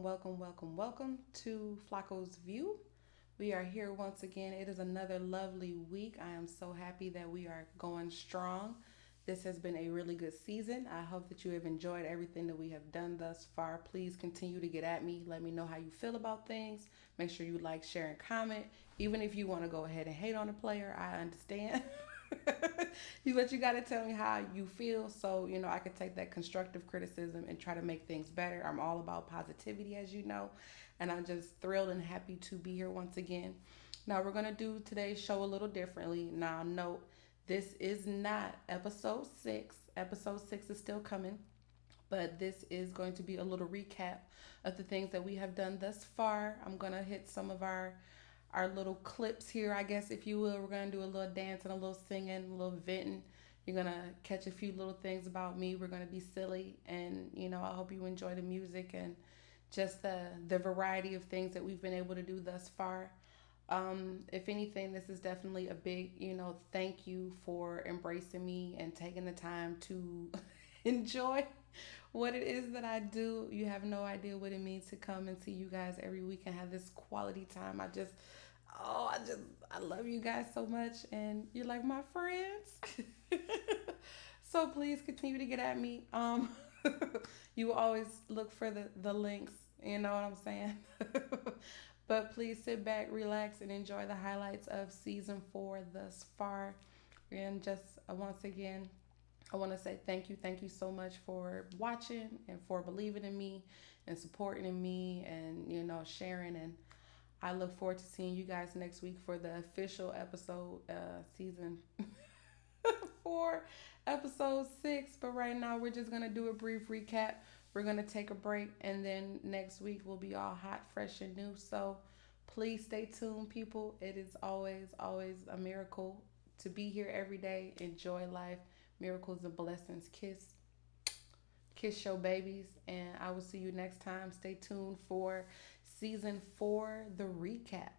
welcome to Flaco's View. We are here once again. It is another lovely week. I am so happy that we are going strong. This has been a really good season. I hope that you have enjoyed everything that we have done thus far. Please continue to get at me. Let me know how you feel about things. Make sure you like, share, and comment. Even if you want to go ahead and hate on a player, I understand. But you got to tell me how you feel so I can take that constructive criticism and try to make things better. I'm all about positivity, as you know, and I'm just thrilled and happy to be here once again. Now we're going to do today's show a little differently. Now note, this is not episode 6. Episode 6 is still coming, but this is going to be a little recap of the things that we have done thus far. I'm going to hit some of our little clips here, I guess, if you will. We're going to do a little dancing, a little singing, a little venting. You're going to catch a few little things about me. We're going to be silly, and, I hope you enjoy the music and just the variety of things that we've been able to do thus far. If anything, this is definitely a big, thank you for embracing me and taking the time to enjoy what it is that I do. You have no idea what it means to come and see you guys every week and have this quality time. I love you guys so much, and you're like my friends. So please continue to get at me. You will always look for the links. You know what I'm saying? But please sit back, relax, and enjoy the highlights of season 4 thus far. And just once again, I want to say thank you so much for watching and for believing in me and supporting in me and sharing. And I look forward to seeing you guys next week for the official episode, season 4, episode 6. But right now, we're just going to do a brief recap. We're going to take a break, and then next week we'll be all hot, fresh, and new. So please stay tuned, people. It is always a miracle to be here every day. Enjoy life. Miracles and blessings. Kiss your babies, and I will see you next time. Stay tuned for season 4, the recap,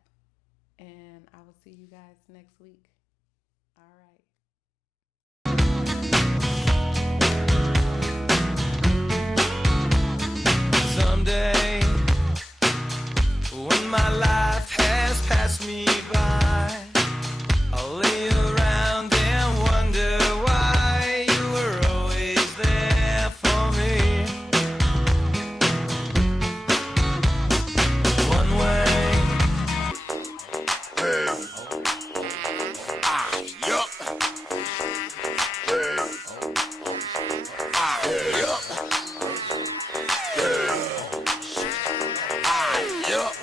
and I will see you guys next week. All right. Someday, when my life has passed me by, I'll lay around and wonder why you were always there for me. One way. Hey. Yup. Hey. Yup.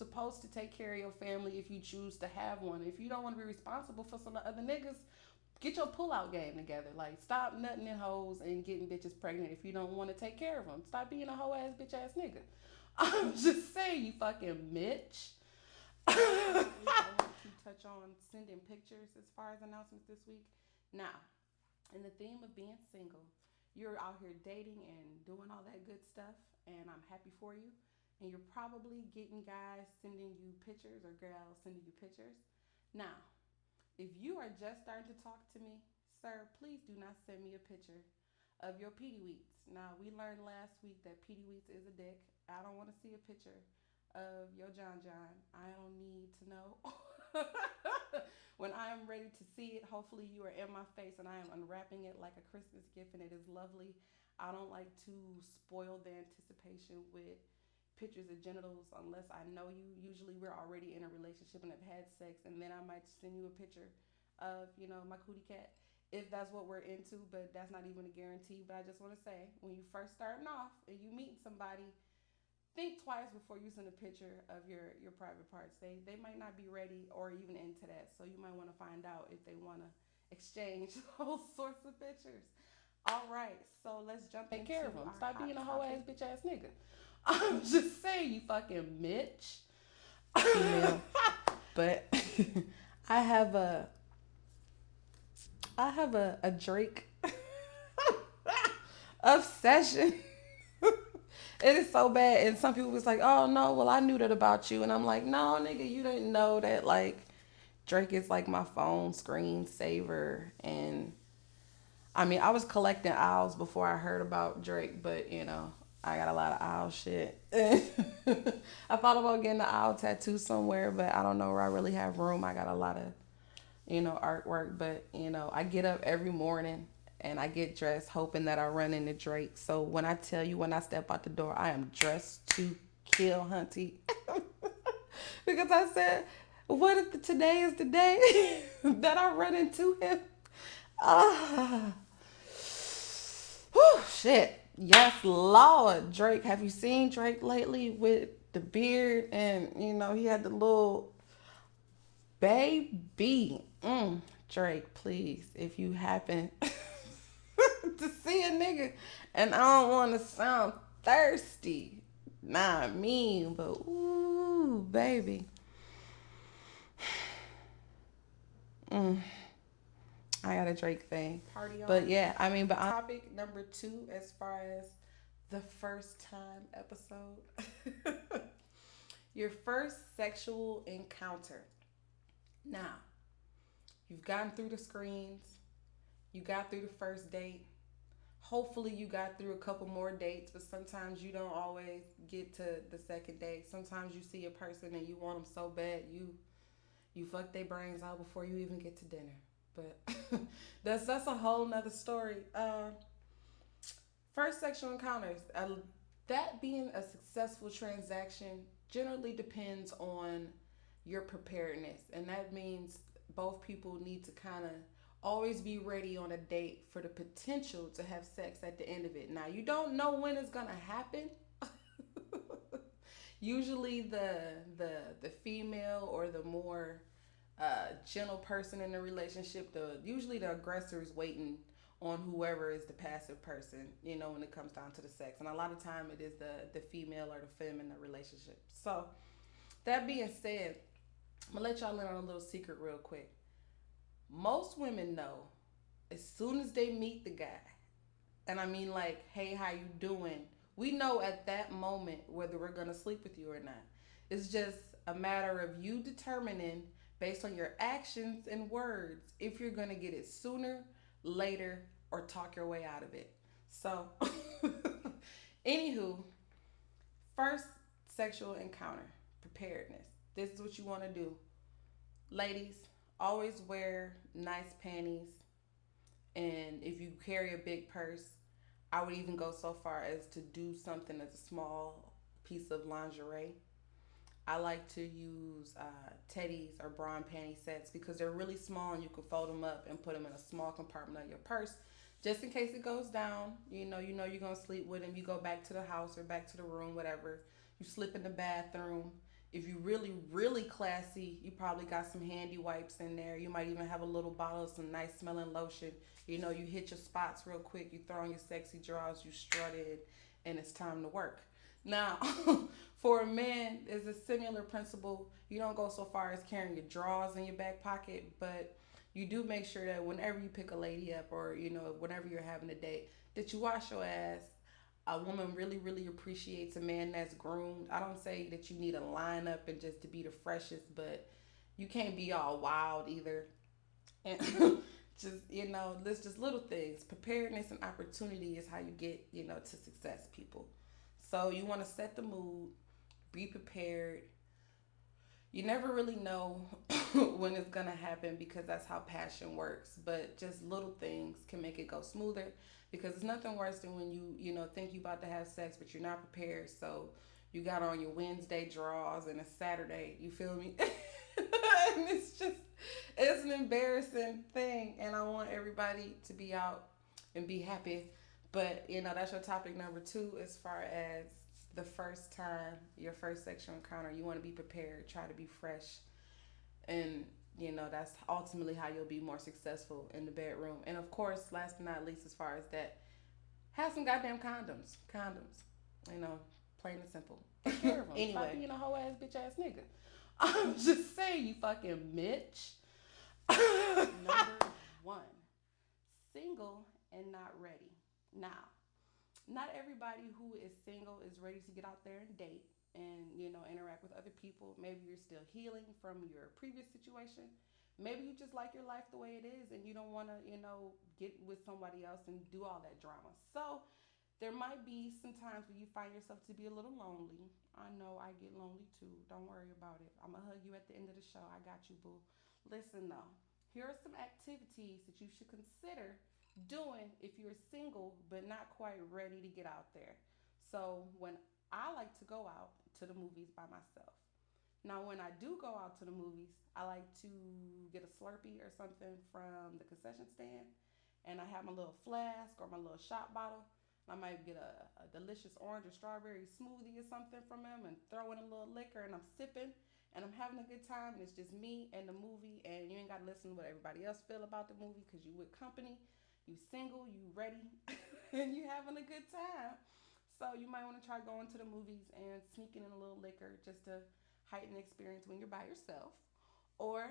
Supposed to take care of your family if you choose to have one. If you don't want to be responsible for some other niggas, get your pull-out game together. Like, stop nutting in hoes and getting bitches pregnant if you don't want to take care of them. Stop being a hoe-ass, bitch-ass nigga. I'm just saying, you fucking bitch. I want to touch on sending pictures as far as announcements this week. Now, in the theme of being single, you're out here dating and doing all that good stuff, and I'm happy for you. And you're probably getting guys sending you pictures or gals sending you pictures. Now, if you are just starting to talk to me, sir, please do not send me a picture of your Petey Wheats. Now, we learned last week that Petey Wheats is a dick. I don't want to see a picture of Yo John John. I don't need to know. When I am ready to see it, hopefully you are in my face and I am unwrapping it like a Christmas gift and it is lovely. I don't like to spoil the anticipation with pictures of genitals unless I know you. Usually we're already in a relationship and have had sex, and then I might send you a picture of, my cootie cat if that's what we're into, but that's not even a guarantee. But I just want to say, when you first starting off and you meet somebody, think twice before you send a picture of your private parts. They might not be ready or even into that, so you might want to find out if they want to exchange those sorts of pictures. All right, so let's jump take care of them. Stop being a whole ass bitch ass nigga. I'm just saying, you fucking Mitch. Female. But I have a I have a Drake obsession. It is so bad. And some people was like, oh no, well I knew that about you. And I'm like, no, nigga, you didn't know that like Drake is like my phone screen saver. And I mean, I was collecting owls before I heard about Drake, but I got a lot of owl shit. I thought about getting an owl tattoo somewhere, but I don't know where I really have room. I got a lot of, artwork, but I get up every morning and I get dressed hoping that I run into Drake. So when I tell you, when I step out the door, I am dressed to kill, hunty. Because I said, what if today is the day that I run into him? Whew, shit. Yes, Lord. Drake. Have you seen Drake lately with the beard? And, he had the little baby. Drake, please, if you happen to see a nigga, and I don't want to sound thirsty, not mean, but ooh, baby. I got a Drake thing. Party on. But yeah, I mean, but topic number 2 as far as the first time episode. Your first sexual encounter. Now, you've gotten through the screens. You got through the first date. Hopefully you got through a couple more dates, but sometimes you don't always get to the second date. Sometimes you see a person and you want them so bad, you fuck their brains out before you even get to dinner. But that's a whole nother story. First sexual encounters. That being a successful transaction generally depends on your preparedness. And that means both people need to kind of always be ready on a date for the potential to have sex at the end of it. Now, you don't know when it's going to happen. Usually the female or the more gentle person in the relationship, usually the aggressor is waiting on whoever is the passive person, when it comes down to the sex. And a lot of time it is the female or the femme in the relationship. So that being said, I'm going to let y'all in on a little secret real quick. Most women know as soon as they meet the guy, and I mean like, hey, how you doing? We know at that moment whether we're going to sleep with you or not. It's just a matter of you determining based on your actions and words if you're going to get it sooner, later, or talk your way out of it. So, anywho, first sexual encounter, preparedness. This is what you want to do. Ladies, always wear nice panties. And if you carry a big purse, I would even go so far as to do something as a small piece of lingerie. I like to use teddies or bra panty sets because they're really small and you can fold them up and put them in a small compartment of your purse just in case it goes down. You know you're going to sleep with them. You go back to the house or back to the room, whatever. You slip in the bathroom. If you really, really classy, you probably got some handy wipes in there. You might even have a little bottle of some nice smelling lotion. You hit your spots real quick. You throw on your sexy drawers, you strut it, and it's time to work. Now, for a man, it's a similar principle. You don't go so far as carrying your drawers in your back pocket, but you do make sure that whenever you pick a lady up or, whenever you're having a date, that you wash your ass. A woman really, really appreciates a man that's groomed. I don't say that you need a lineup and just to be the freshest, but you can't be all wild either. And there's just little things. Preparedness and opportunity is how you get, to success, people. So you want to set the mood, Be prepared. You never really know when it's gonna happen because that's how passion works. But just little things can make it go smoother. Because it's nothing worse than when you think you about to have sex, but you're not prepared. So you got on your Wednesday drawers and it's Saturday. You feel me? And it's an embarrassing thing. And I want everybody to be out and be happy. But that's your topic number 2 as far as the first time, your first sexual encounter. You want to be prepared, try to be fresh, and that's ultimately how you'll be more successful in the bedroom. And of course, last but not least, as far as that, have some goddamn condoms, plain and simple. Take care of them. Anyway, stop being a hoe ass bitch ass nigga. I'm just saying, you fucking bitch. Number 1, single and not ready. Now, not everybody who is single is ready to get out there and date and interact with other people. Maybe you're still healing from your previous situation. Maybe you just like your life the way it is and you don't want to get with somebody else and do all that drama. So there might be some times where you find yourself to be a little lonely. I know I get lonely too. Don't worry about it. I'm gonna hug you at the end of the show. I got you, boo. Listen though, here are some activities that you should consider doing if you're single but not quite ready to get out there. So when I like to go out to the movies by myself. Now when I do go out to the movies, I like to get a Slurpee or something from the concession stand, and I have my little flask or my little shot bottle. I might get a delicious orange or strawberry smoothie or something from them and throw in a little liquor, and I'm sipping and I'm having a good time, and it's just me and the movie, and you ain't got to listen to what everybody else feel about the movie because you with company. You single, you ready, and you having a good time. So you might want to try going to the movies and sneaking in a little liquor just to heighten the experience when you're by yourself. Or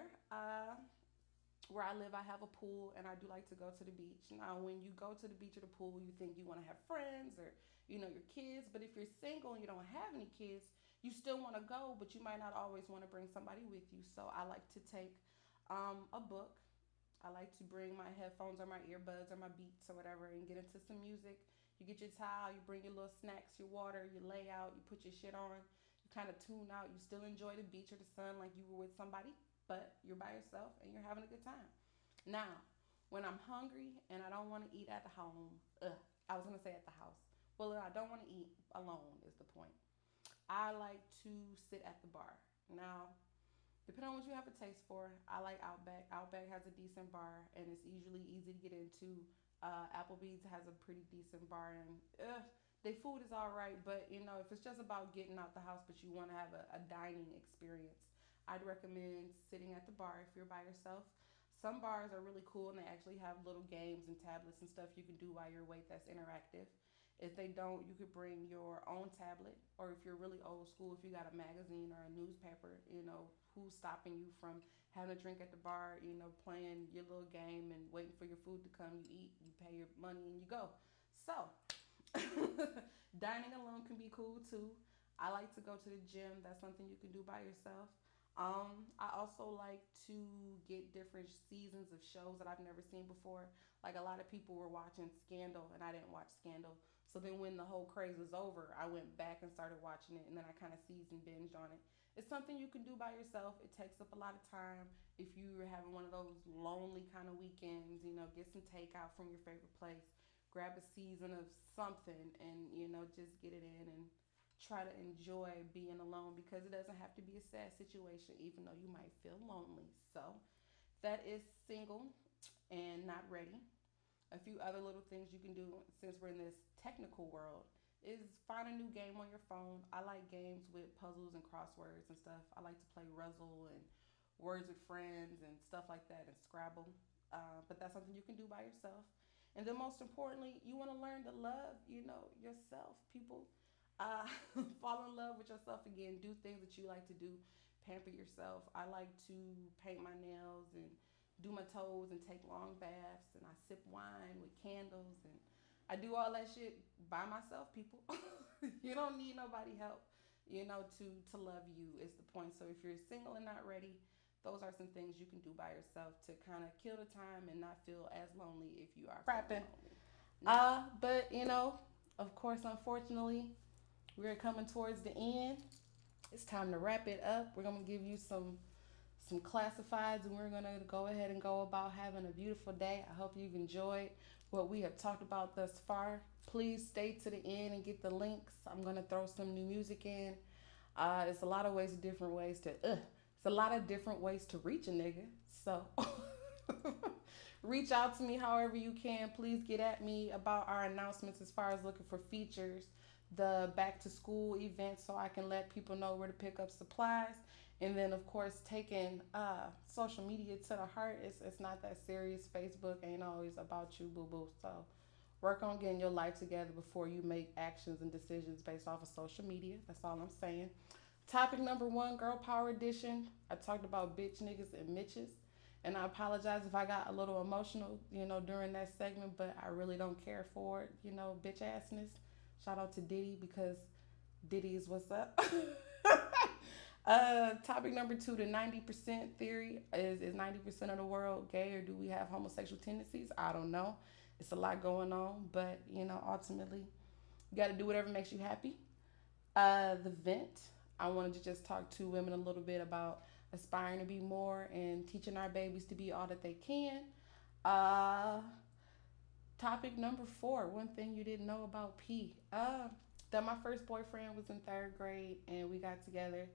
where I live, I have a pool, and I do like to go to the beach. Now, when you go to the beach or the pool, you think you want to have friends or your kids. But if you're single and you don't have any kids, you still want to go, but you might not always want to bring somebody with you. So I like to take a book. I like to bring my headphones or my earbuds or my beats or whatever and get into some music. You get your towel, you bring your little snacks, your water, you lay out, you put your shit on, you kind of tune out, you still enjoy the beach or the sun like you were with somebody, but you're by yourself and you're having a good time. Now, when I'm hungry and I don't want to eat at the home, I was going to say at the house. Well, I don't want to eat alone is the point. I like to sit at the bar. Now, depending on what you have a taste for, I like Outback. Outback has a decent bar, and it's usually easy to get into. Applebee's has a pretty decent bar, and their food is all right. But if it's just about getting out the house, but you want to have a dining experience, I'd recommend sitting at the bar if you're by yourself. Some bars are really cool, and they actually have little games and tablets and stuff you can do while you're wait that's interactive. If they don't, you could bring your own tablet, or if you're really old school, if you got a magazine or a newspaper, who's stopping you from having a drink at the bar, playing your little game and waiting for your food to come. You eat, you pay your money, and you go. So, dining alone can be cool too. I like to go to the gym. That's something you can do by yourself. I also like to get different seasons of shows that I've never seen before. Like a lot of people were watching Scandal, and I didn't watch Scandal. So then when the whole craze was over, I went back and started watching it, and then I kind of seasoned binged on it. It's something you can do by yourself. It takes up a lot of time. If you're having one of those lonely kind of weekends, get some takeout from your favorite place, grab a season of something, and just get it in and try to enjoy being alone, because it doesn't have to be a sad situation, even though you might feel lonely. So that is single and not ready. A few other little things you can do since we're in this technical world is find a new game on your phone. I like games with puzzles and crosswords and stuff. I like to play Ruzzle and Words with Friends and stuff like that and Scrabble. But that's something you can do by yourself. And then most importantly, you want to learn to love, yourself, people. Uh, Fall in love with yourself again. Do things that you like to do. Pamper yourself. I like to paint my nails and do my toes and take long baths, and I sip wine with candles, and I do all that shit by myself, people. You don't need nobody help, to love you is the point. So if you're single and not ready, those are some things you can do by yourself to kind of kill the time and not feel as lonely if you are crapping. But of course, unfortunately, we're coming towards the end. It's time to wrap it up. We're gonna give you some classifieds, and we're gonna go ahead and go about having a beautiful day. I hope you've enjoyed what we have talked about thus far. Please stay to the end and get the links. I'm gonna throw some new music in. It's a lot of ways, different ways to. It's a lot of different ways to reach a nigga. So reach out to me however you can. Please get at me about our announcements as far as looking for features, the back to school event, so I can let people know where to pick up supplies. And then, of course, taking social media to the heart. It's not that serious. Facebook ain't always about you, boo-boo. So work on getting your life together before you make actions and decisions based off of social media. That's all I'm saying. Topic number 1, Girl Power Edition. I talked about bitch niggas and Mitches. And I apologize if I got a little emotional, during that segment, but I really don't care for it, bitch assness. Shout out to Diddy, because Diddy is what's up. Topic number 2, the 90% theory. Is 90% of the world gay, or do we have homosexual tendencies? I don't know. It's a lot going on, but ultimately you got to do whatever makes you happy. The vent. I wanted to just talk to women a little bit about aspiring to be more and teaching our babies to be all that they can. Topic number 4, one thing you didn't know about P. That my first boyfriend was in 3rd grade, and we got together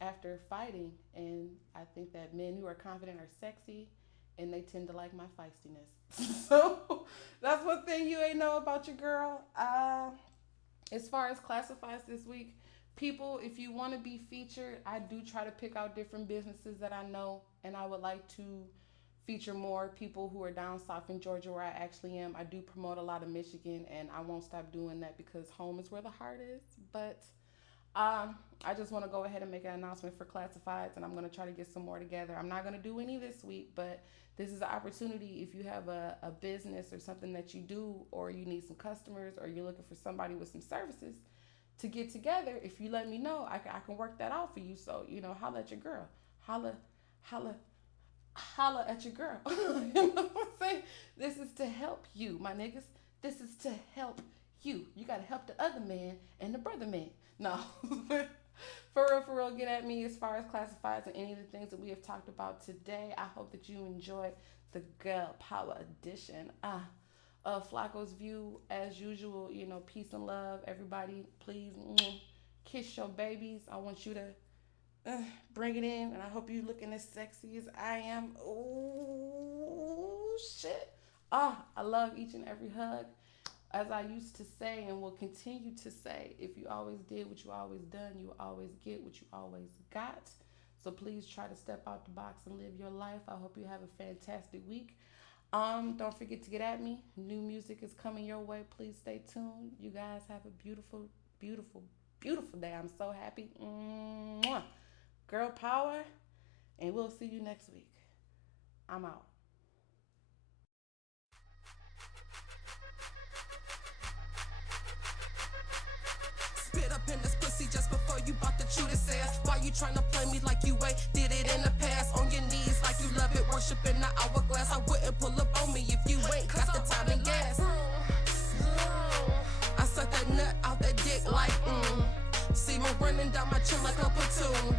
after fighting. And I think that men who are confident are sexy, and they tend to like my feistiness. So that's one thing you ain't know about your girl. As far as classifieds this week, people, if you want to be featured, I do try to pick out different businesses that I know, and I would like to feature more people who are down south in Georgia, where I actually am. I do promote a lot of Michigan, and I won't stop doing that because home is where the heart is. But I just want to go ahead and make an announcement for classifieds, and I'm going to try to get some more together. I'm not going to do any this week, but this is an opportunity. If you have a business or something that you do, or you need some customers, or you're looking for somebody with some services to get together, if you let me know, I can work that out for you. So, holla at your girl. Holla at your girl. You know what I'm saying? This is to help you, my niggas. This is to help you. You got to help the other man and the brother man. No. For real, get at me as far as classifieds and any of the things that we have talked about today. I hope that you enjoyed the Girl Power Edition. Flaco's view, as usual, peace and love. Everybody, please kiss your babies. I want you to bring it in, and I hope you looking as sexy as I am. Oh, shit. I love each and every hug. As I used to say and will continue to say, if you always did what you always done, you always get what you always got. So please try to step out the box and live your life. I hope you have a fantastic week. Don't forget to get at me. New music is coming your way. Please stay tuned. You guys have a beautiful, beautiful, beautiful day. I'm so happy. Mwah. Girl power. And we'll see you next week. I'm out. Spit up in this pussy just before you bout to chew this ass. Why you tryna play me like you ain't did it in the past? On your knees like you love it, worshiping the hourglass. I wouldn't pull up on me if you ain't got the time and gas. I suck that nut out that dick like See me running down my chin like a platoon.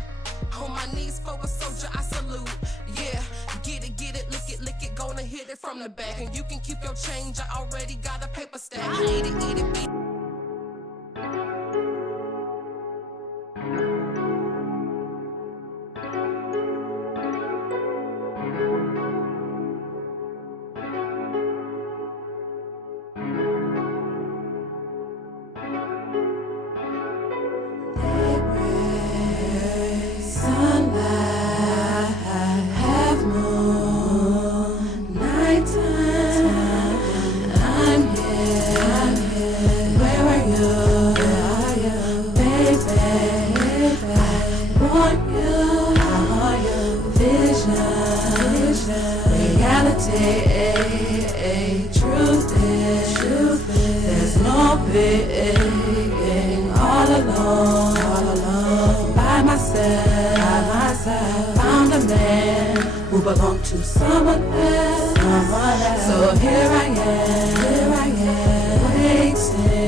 On my knees for a soldier, I salute. Yeah, get it, lick it, gonna hit it from the back. And you can keep your change, I already got a paper stack. Eat it, beat it.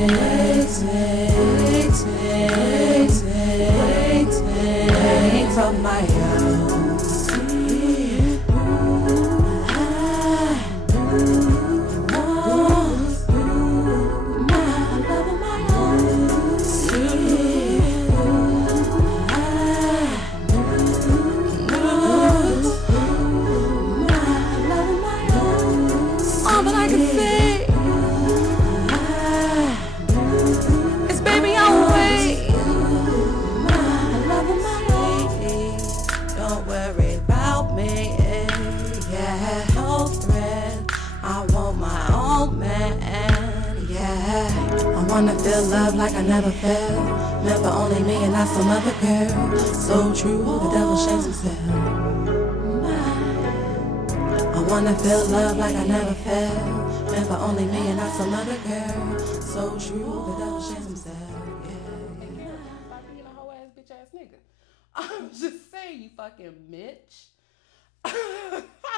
Waiting. of my own. All that I can say is, baby, I'll wait. Don't worry about me. Yeah, no threat. I want my own man. Yeah, I wanna feel love like I never felt. Never only me and not some other girl. So true, the devil shames himself. I wanna feel love like I never felt. Never only me and not some other girl. So true, the devil shames himself. Yeah. Stop being a hoe ass bitch ass nigga. I'm just saying, you fucking bitch.